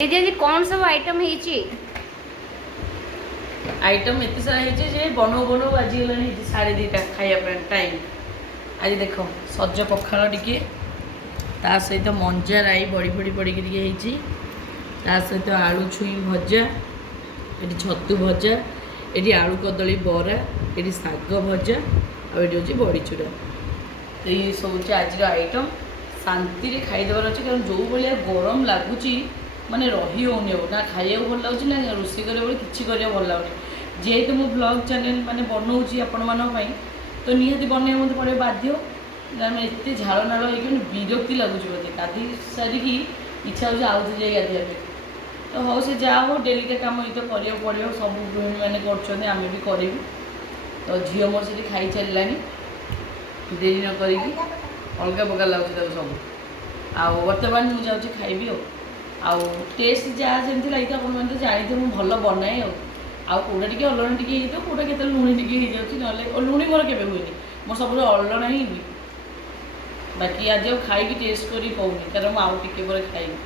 दीदी आज कौन सब आइटम आइटम एत सारा है बनौ बनौ बाजीगला साढ़े 2टा खाया टाइम। आज देख सज पखाल टिके ता सहित मंजा राई बड़ी बड़ी पड़ी ता सहित आलू छुई भजा, ये छतु भजा, ये आलू कदली बरा, ये शाग भजा और ये हूँ बड़ी चूड़ा। तो ये सब आज आइटम शांति खाईदेवार अच्छे कारण जो भाया गरम लगुच माने रही होनी ना खाया भल लगुच ना रोषे कर कि भल लगुनि। जेहेतु मो ब्लॉग चैनल माने बनाऊँगी आपण मानी तो निहाती बनने मत पड़े बाध्य कारण एत झाड़ नाड़ हो विरक्ति लगुच मत गाधी सारिकी इच्छा हो आउ जाए गाधिया तो हाँ से जहाँ हो डेली का कम ये तो करा पड़ो सब गृहिणी मैंने करें भी करूँ। तो झील मोर से खाई चलला देरी न करी अलग प्रकार लगुच सब आउ बर्तमान मुझे जाऊँगी खाइबी आउ टेस्ट जहाँ जमी लगी आप जानते मुझे भल बनाए आउ कौटा टी अलଣା टी कौटा के लुणी टी ना लुणी मोर के हुए मोर सब अलଣା ही बाकी आज खाई टेस्ट करी कहूनी कारण मुझे आउ टे खाइबी।